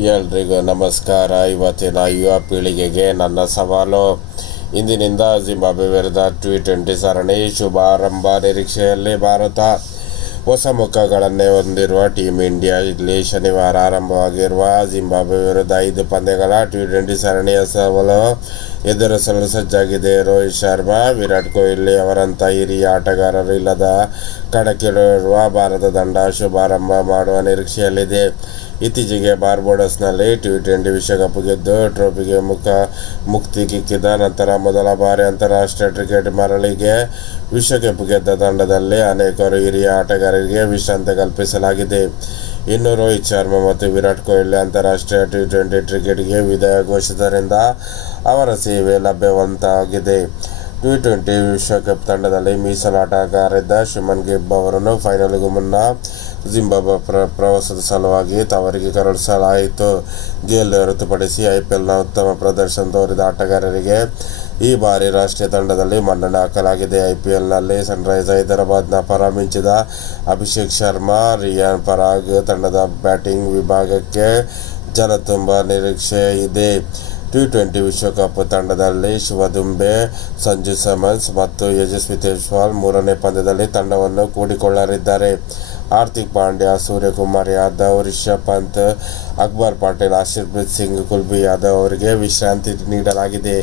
ಎಲ್ರಿಗೂ ನಮಸ್ಕಾರ. ಇವತ್ತಿನ ಯುವ ಪೀಳಿಗೆಗೆ ನನ್ನ ಸವಾಲು, ಇಂದಿನಿಂದ ಜಿಂಬಾಬ್ವೆ ವಿರುದ್ಧ ಟಿ ಟ್ವೆಂಟಿ ಸರಣಿ ಶುಭಾರಂಭ ನಿರೀಕ್ಷೆಯಲ್ಲಿ ಭಾರತ ಹೊಸ ಮುಖಗಳನ್ನೇ ಹೊಂದಿರುವ ಟೀಮ್ ಇಂಡಿಯಾ. ಇಲ್ಲಿ ಶನಿವಾರ ಆರಂಭವಾಗಿರುವ ಜಿಂಬಾಬ್ವೆ ವಿರುದ್ಧ ಐದು ಪಂದ್ಯಗಳ ಟಿ ಟ್ವೆಂಟಿ ಸರಣಿಯ ಸವಾಲು ಎದುರಿಸಲು ಸಜ್ಜಾಗಿದೆ. ರೋಹಿತ್ ಶರ್ಮಾ, ವಿರಾಟ್ ಕೊಹ್ಲಿ ಅವರಂಥ ಹಿರಿಯ ಆಟಗಾರರು ಇಲ್ಲದ ಕಣಕ್ಕಿಳಿರುವ ಭಾರತ ತಂಡ ಶುಭಾರಂಭ ಮಾಡುವ ನಿರೀಕ್ಷೆಯಲ್ಲಿದೆ. ಇತ್ತೀಚೆಗೆ ಬಾರ್ಬಡೋಸ್ನಲ್ಲಿ ಟಿ ಟ್ವೆಂಟಿ ವಿಶ್ವಕಪ್ ಗೆದ್ದು ಟ್ರೋಫಿಗೆ ಮುಖ ಮುಕ್ತಿ ಕಿಕ್ಕಿದ ನಂತರ ಮೊದಲ ಬಾರಿ ಅಂತಾರಾಷ್ಟ್ರೀಯ ಕ್ರಿಕೆಟ್ ಮರಳಿಗೆ ವಿಶ್ವಕಪ್ ಗೆದ್ದ ತಂಡದಲ್ಲಿ ಅನೇಕರು ಹಿರಿಯ ಆಟಗಾರರಿಗೆ ವಿಶ್ರಾಂತಿ ಕಲ್ಪಿಸಲಾಗಿದೆ. ಇನ್ನು ರೋಹಿತ್ ಶರ್ಮಾ ಮತ್ತು ವಿರಾಟ್ ಕೊಹ್ಲಿ ಅಂತಾರಾಷ್ಟ್ರೀಯ ಟಿ ಟ್ವೆಂಟಿ ಕ್ರಿಕೆಟ್ಗೆ ವಿದಾಯ ಘೋಷಿಸಿದ್ದರಿಂದ ಅವರ ಸೇವೆ ಲಭ್ಯವಂತಾಗಿದೆ ಟಿ ಟ್ವೆಂಟಿ ವಿಶ್ವಕಪ್ ತಂಡದಲ್ಲಿ ಮೀಸಲಾಟಗಾರಿದ್ದ ಶಿಮನ್ ಗಿಬ್ ಅವರನ್ನು ಫೈನಲ್ಗೂ ಮುನ್ನ ಜಿಂಬಾಬ್ವೆ ಪ್ರ, ಪ್ರವಾಸದ ಸಲುವಾಗಿ ತವರಿಗೆ ಕರುಳಿಸಲಾಯಿತು ಗೆಲ್ ಹೊರತುಪಡಿಸಿ ಐಪಿಎಲ್ನ ಉತ್ತಮ ಪ್ರದರ್ಶನ ತೋರಿದ ಆಟಗಾರರಿಗೆ ಈ ಬಾರಿ ರಾಷ್ಟ್ರೀಯ ತಂಡದಲ್ಲಿ ಮನ್ನಣೆ ಹಾಕಲಾಗಿದೆ. ಐಪಿಎಲ್ನಲ್ಲಿ ಸನ್ರೈಸ್ ಹೈದರಾಬಾದ್ನ ಪರ ಮಿಂಚಿದ ಅಭಿಷೇಕ್ ಶರ್ಮಾ, ರಿಯಾನ್ ಪರಾಗ್ ತಂಡದ ಬ್ಯಾಟಿಂಗ್ ವಿಭಾಗಕ್ಕೆ ಜನ ತುಂಬ ನಿರೀಕ್ಷೆ ಇದೆ. ಟಿ ಟ್ವೆಂಟಿ ವಿಶ್ವಕಪ್ ತಂಡದಲ್ಲಿ ಶಿವದುಂಬೆ ಸಂಜು ಸಮನ್ಸ್ ಮತ್ತು ಯಶಸ್ವಿ ತೇಜ್ವಾಲ್ ಮೂರನೇ ಪಂದ್ಯದಲ್ಲಿ ತಂಡವನ್ನು ಕೂಡಿಕೊಳ್ಳಲಿದ್ದಾರೆ. ಹಾರ್ದಿಕ್ ಪಾಂಡ್ಯ, ಸೂರ್ಯಕುಮಾರ್ ಯಾದವ್, ರಿಷಬ್ ಪಂತ್, ಅಕ್ಬರ್ ಪಾಟೀಲ್ ಆಶೀರ್ಪ್ರೀತ್ ಸಿಂಗ್, ಕುಲ್ಬಿ ಯಾದವ್ ಅವರಿಗೆ ವಿಶ್ರಾಂತಿ ನೀಡಲಾಗಿದೆ.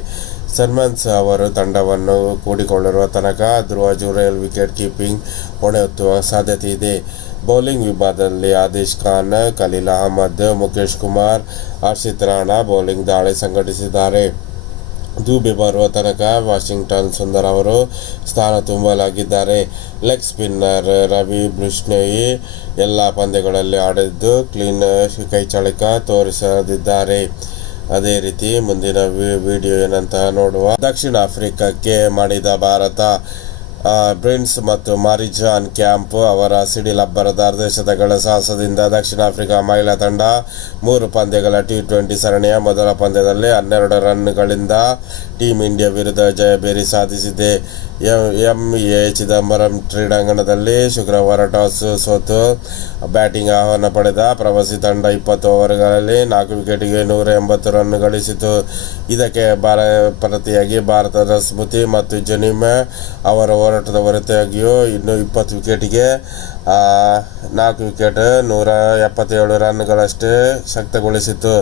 ಸನ್ಮನ್ಸ್ ಅವರು ತಂಡವನ್ನು ಕೂಡಿಕೊಳ್ಳಿರುವ ತನಕ ಧ್ರುವ ಜುರೇಲ್ ವಿಕೆಟ್ ಕೀಪಿಂಗ್ ಹೊಣೆ ಹೊತ್ತುವ ಸಾಧ್ಯತೆ ಇದೆ. ಬೌಲಿಂಗ್ ವಿಭಾಗದಲ್ಲಿ ಆದೇಶ್ ಖಾನ್ ಖಲೀಲ್ ಅಹಮದ್ ಮುಖೇಶ್ ಕುಮಾರ್ ಹರ್ಷಿತ್ ರಾಣಾ ಬೌಲಿಂಗ್ ದಾಳಿ ಸಂಘಟಿಸಿದ್ದಾರೆ. ದೂಬೆ ಬರುವ ತನಕ ವಾಷಿಂಗ್ಟನ್ ಸುಂದರ್ ಅವರು ಸ್ಥಾನ ತುಂಬಲಾಗಿದ್ದಾರೆ. ಲೆಗ್ ಸ್ಪಿನ್ನರ್ ರವಿ ಬೃಷ್ಣೇಯಿ ಎಲ್ಲ ಪಂದ್ಯಗಳಲ್ಲಿ ಆಡಿದ್ದು ಕ್ಲೀನ್ ಕೈಚಳಕ ತೋರಿಸದಿದ್ದಾರೆ. ಅದೇ ರೀತಿ ಮುಂದಿನ ವಿಡಿಯೋ ಏನಂತ ನೋಡುವ. ದಕ್ಷಿಣ ಆಫ್ರಿಕಾಕ್ಕೆ ಮಾಡಿದ ಭಾರತ. ಬ್ರಿನ್ಸ್ ಮತ್ತು ಮಾರಿಜಾನ್ ಕ್ಯಾಂಪ್ ಅವರ ಸಿಡಿಲಬ್ಬರದ ಅರ್ಧಶತಗಳ ಸಾಹಸದಿಂದ ದಕ್ಷಿಣ ಆಫ್ರಿಕಾ ಮಹಿಳಾ ತಂಡ ಮೂರು ಪಂದ್ಯಗಳ ಟಿ ಟ್ವೆಂಟಿ ಸರಣಿಯ ಮೊದಲ ಪಂದ್ಯದಲ್ಲಿ ಹನ್ನೆರಡು ರನ್ಗಳಿಂದ ಟೀಂ ಇಂಡಿಯಾ ವಿರುದ್ಧ ಜಯಭೇರಿ ಸಾಧಿಸಿದೆ. ಎಂ, ಎ ಚಿದಂಬರಂ ಕ್ರೀಡಾಂಗಣದಲ್ಲಿ ಶುಕ್ರವಾರ ಟಾಸ್ ಸೋತು ಬ್ಯಾಟಿಂಗ್ ಆಹ್ವಾನ ಪಡೆದ ಪ್ರವಾಸಿ ತಂಡ ಇಪ್ಪತ್ತು ಓವರ್ಗಳಲ್ಲಿ ನಾಲ್ಕು ವಿಕೆಟ್ಗೆ ನೂರ ಎಂಬತ್ತು ರನ್ ಗಳಿಸಿತು. ಇದಕ್ಕೆ ಭಾರ ಪ್ರತಿಯಾಗಿ ಭಾರತದ ಸ್ಮೃತಿ ಮತ್ತು ಜನಿಮ ಅವರ ಹೋರಾಟದ ಹೊರತಾಗಿಯೂ ಇನ್ನೂ ಇಪ್ಪತ್ತು ವಿಕೆಟಿಗೆ ನಾಲ್ಕು ವಿಕೆಟ್ ನೂರ ಎಪ್ಪತ್ತೇಳು ರನ್ಗಳಷ್ಟೇ ಶಕ್ತಗೊಳಿಸಿತು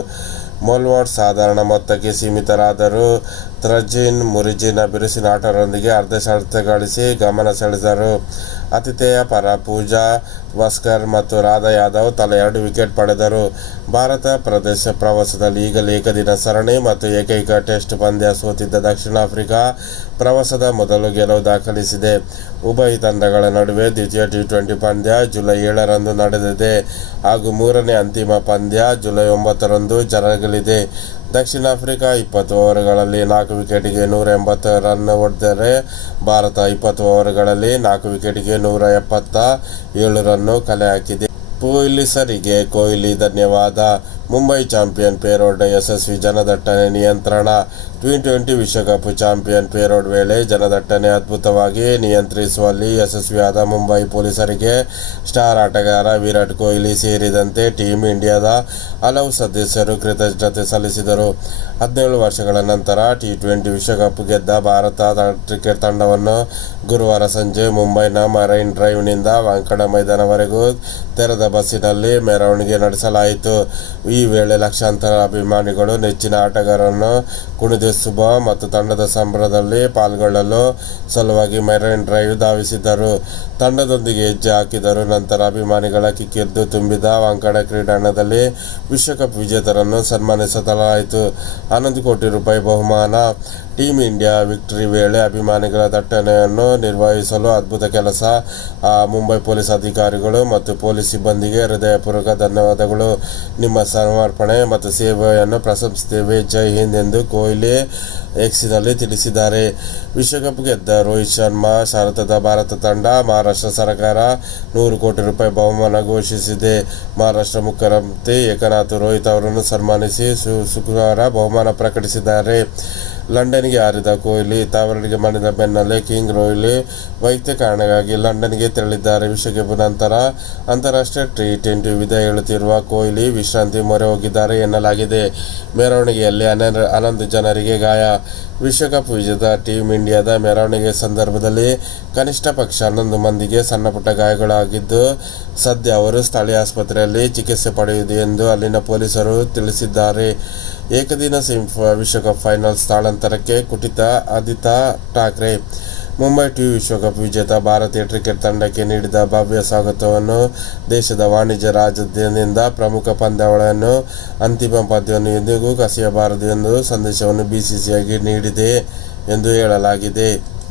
ಮೊಲ್ವಾಡ್ ಸಾಧಾರಣ ಮೊತ್ತಕ್ಕೆ ಸೀಮಿತರಾದರೂ ತ್ರಜಿನ್ ಮುರಿಜಿನ ಬಿರುಸಿನ ಆಟರೊಂದಿಗೆ ಅರ್ಧ ಗಳಿಸಿ ಗಮನ ಸೆಳೆದರು. ಆತಿಥೇಯ ಪರ ಪೂಜಾ ಭಾಸ್ಕರ್ ಮತ್ತು ರಾಧಾ ಯಾದವ್ ತಲಾ ಎರಡು ವಿಕೆಟ್ ಪಡೆದರು. ಭಾರತ ಪ್ರದೇಶ ಪ್ರವಾಸದಲ್ಲಿ ಈಗಲೇ ಏಕದಿನ ಸರಣಿ ಮತ್ತು ಏಕೈಕ ಟೆಸ್ಟ್ ಪಂದ್ಯ ಸೋತಿದ್ದ ದಕ್ಷಿಣ ಆಫ್ರಿಕಾ ಪ್ರವಾಸದ ಮೊದಲು ಗೆಲುವು ದಾಖಲಿಸಿದೆ. ಉಭಯ ತಂಡಗಳ ನಡುವೆ ದ್ವಿತೀಯ ಟಿ ಟ್ವೆಂಟಿ ಪಂದ್ಯ ಜುಲೈ ಏಳರಂದು ನಡೆದಿದೆ ಹಾಗೂ ಮೂರನೇ ಅಂತಿಮ ಪಂದ್ಯ ಜುಲೈ ಒಂಬತ್ತರಂದು ಜರಗಲಿದೆ. ದಕ್ಷಿಣ ಆಫ್ರಿಕಾ ಇಪ್ಪತ್ತು ಓವರ್ಗಳಲ್ಲಿ ನಾಲ್ಕು ವಿಕೆಟ್ಗೆ ನೂರ ಎಂಬತ್ತು ರನ್ ಹೊಡೆದರೆ ಭಾರತ ಇಪ್ಪತ್ತು ಓವರ್ಗಳಲ್ಲಿ ನಾಲ್ಕು ವಿಕೆಟ್ಗೆ ನೂರ ಎಪ್ಪತ್ತ ಏಳು ರನ್ನು ಕಲೆ ಹಾಕಿದೆ. ಪೊಲೀಸರಿಗೆ ಕೊಹ್ಲಿ ಧನ್ಯವಾದ. ಮುಂಬೈ ಚಾಂಪಿಯನ್ ಪೇರೋಡ್ ಯಶಸ್ವಿ ಜನದಟ್ಟಣೆ ನಿಯಂತ್ರಣ. ಟಿ ಟ್ವೆಂಟಿ ವಿಶ್ವಕಪ್ ಚಾಂಪಿಯನ್ ಪೇರೋಡ್ ವೇಳೆ ಜನದಟ್ಟಣೆ ಅದ್ಭುತವಾಗಿ ನಿಯಂತ್ರಿಸುವಲ್ಲಿ ಯಶಸ್ವಿಯಾದ ಮುಂಬೈ ಪೊಲೀಸರಿಗೆ ಸ್ಟಾರ್ ಆಟಗಾರ ವಿರಾಟ್ ಕೊಹ್ಲಿ ಸೇರಿದಂತೆ ಟೀಂ ಇಂಡಿಯಾದ ಹಲವು ಸದಸ್ಯರು ಕೃತಜ್ಞತೆ ಸಲ್ಲಿಸಿದರು. ಹದಿನೇಳು ವರ್ಷಗಳ ನಂತರ ಟಿ ಟ್ವೆಂಟಿ ವಿಶ್ವಕಪ್ ಗೆದ್ದ ಭಾರತ ಕ್ರಿಕೆಟ್ ತಂಡವನ್ನು ಗುರುವಾರ ಸಂಜೆ ಮುಂಬೈನ ಮರೈನ್ ಡ್ರೈವ್ನಿಂದ ವಾಂಕಡ ಮೈದಾನವರೆಗೂ ತೆರೆದ ಬಸ್ಸಿನಲ್ಲಿ ಮೆರವಣಿಗೆ ನಡೆಸಲಾಯಿತು. ವೇಳೆ ಲಕ್ಷಾಂತರ ಅಭಿಮಾನಿಗಳು ನೆಚ್ಚಿನ ಆಟಗಾರರನ್ನು ಕುಣಿದಿಸುವ ಮತ್ತು ತಂಡದ ಸಂಭ್ರಮದಲ್ಲಿ ಪಾಲ್ಗೊಳ್ಳಲು ಸಲುವಾಗಿ ಮೆರೈನ್ ಡ್ರೈವ್ ಧಾವಿಸಿದ್ದರು. ತಂಡದೊಂದಿಗೆ ಹೆಜ್ಜೆ ಹಾಕಿದರು ನಂತರ ಅಭಿಮಾನಿಗಳ ಕಿಕ್ಕೆದ್ದು ತುಂಬಿದ ವಾಂಕಡ ಕ್ರೀಡಾಂಗಣದಲ್ಲಿ ವಿಶ್ವಕಪ್ ವಿಜೇತರನ್ನು ಸನ್ಮಾನಿಸಲಾಯಿತು. ಹನ್ನೊಂದು ಕೋಟಿ ರೂಪಾಯಿ ಬಹುಮಾನ ಟೀಮ್ ಇಂಡಿಯಾ ವಿಕ್ಟರಿ ವೇಳೆ ಅಭಿಮಾನಿಗಳ ದಟ್ಟಣೆಯನ್ನು ನಿರ್ವಹಿಸಲು ಅದ್ಭುತ ಕೆಲಸ. ಆ, ಮುಂಬೈ ಪೊಲೀಸ್ ಅಧಿಕಾರಿಗಳು ಮತ್ತು ಪೊಲೀಸ್ ಸಿಬ್ಬಂದಿಗೆ ಹೃದಯಪೂರ್ವಕ ಧನ್ಯವಾದಗಳು. ನಿಮ್ಮ ಸಮರ್ಪಣೆ ಮತ್ತು ಸೇವೆಯನ್ನು ಪ್ರಶಂಸಿಸುತ್ತೇವೆ. ಜೈ ಹಿಂದ್ ಎಂದು ಕೊಹ್ಲಿ ಎಕ್ಸಿನಲ್ಲಿ ತಿಳಿಸಿದ್ದಾರೆ. ವಿಶ್ವಕಪ್ ಗೆದ್ದ ರೋಹಿತ್ ಶರ್ಮಾ ಭಾರತದ ಭಾರತ ತಂಡ ಮಹಾರಾಷ್ಟ್ರ ಸರ್ಕಾರ ನೂರು ಕೋಟಿ ರೂಪಾಯಿ ಬಹುಮಾನ ಘೋಷಿಸಿದೆ. ಮಹಾರಾಷ್ಟ್ರ ಮುಖ್ಯಮಂತ್ರಿ ಏಕನಾಥ್ ರೋಹಿತ್ ಅವರನ್ನು ಸನ್ಮಾನಿಸಿ ಶುಕ್ರವಾರ ಬಹುಮಾನ ಪ್ರಕಟಿಸಿದ್ದಾರೆ. ಲಂಡನ್ಗೆ ಹಾರಿದ ಕೊಹ್ಲಿ ತಾವರಡಿಗೆ ಮಾಡಿದ ಬೆನ್ನಲ್ಲೇ ಕಿಂಗ್ ಕೊಹ್ಲಿ ವೈಯಕ್ತಿಕ ಕಾರಣಗಾಗಿ ಲಂಡನ್ಗೆ ತೆರಳಿದ್ದಾರೆ. ವಿಶ್ವಕಪ್ ನಂತರ ಅಂತಾರಾಷ್ಟ್ರೀಯ ಟಿ ಟ್ವೆಂಟಿ ವಿದಾಯ ಹೇಳುತ್ತಿರುವ ಕೊಹ್ಲಿ ವಿಶ್ರಾಂತಿ ಮೊರೆ ಹೋಗಿದ್ದಾರೆ ಎನ್ನಲಾಗಿದೆ. ಮೆರವಣಿಗೆಯಲ್ಲಿ ಹನ್ನೆರಡು ಹನ್ನೊಂದು ಜನರಿಗೆ ಗಾಯ. ವಿಶ್ವಕಪ್ ವಿಜೇತ ಟೀಮ್ ಇಂಡಿಯಾದ ಮೆರವಣಿಗೆ ಸಂದರ್ಭದಲ್ಲಿ ಕನಿಷ್ಠ ಪಕ್ಷ ಹನ್ನೊಂದು ಮಂದಿಗೆ ಸಣ್ಣಪುಟ್ಟ ಗಾಯಗಳಾಗಿದ್ದು, ಸದ್ಯ ಅವರು ಸ್ಥಳೀಯ ಆಸ್ಪತ್ರೆಯಲ್ಲಿ ಚಿಕಿತ್ಸೆ ಪಡೆಯುವುದು ಎಂದು ಅಲ್ಲಿನ ಪೊಲೀಸರು ತಿಳಿಸಿದ್ದಾರೆ. ಏಕದಿನ ಸೆಮಿ ವಿಶ್ವಕಪ್ ಫೈನಲ್ ಸ್ಥಳಾಂತರಕ್ಕೆ ಕುಟಿತ ಆದಿತಾ ಠಾಕ್ರೆ. ಮುಂಬೈ ಟಿ ವಿಶ್ವಕಪ್ ವಿಜೇತ ಭಾರತೀಯ ಕ್ರಿಕೆಟ್ ತಂಡಕ್ಕೆ ನೀಡಿದ ಭವ್ಯ ಸ್ವಾಗತವನ್ನು ದೇಶದ ವಾಣಿಜ್ಯ ರಾಜಧಾನಿಯಿಂದ ಪ್ರಮುಖ ಪಂದ್ಯಾವಳಿಯನ್ನು ಅಂತಿಮ ಪಂದ್ಯವನ್ನು ಎಂದಿಗೂ ಕಸಿಯಬಾರದು ಎಂದು ಸಂದೇಶವನ್ನು ಬಿಸಿಸಿಐಗೆ ನೀಡಿದೆ ಎಂದು ಹೇಳಲಾಗಿದೆ.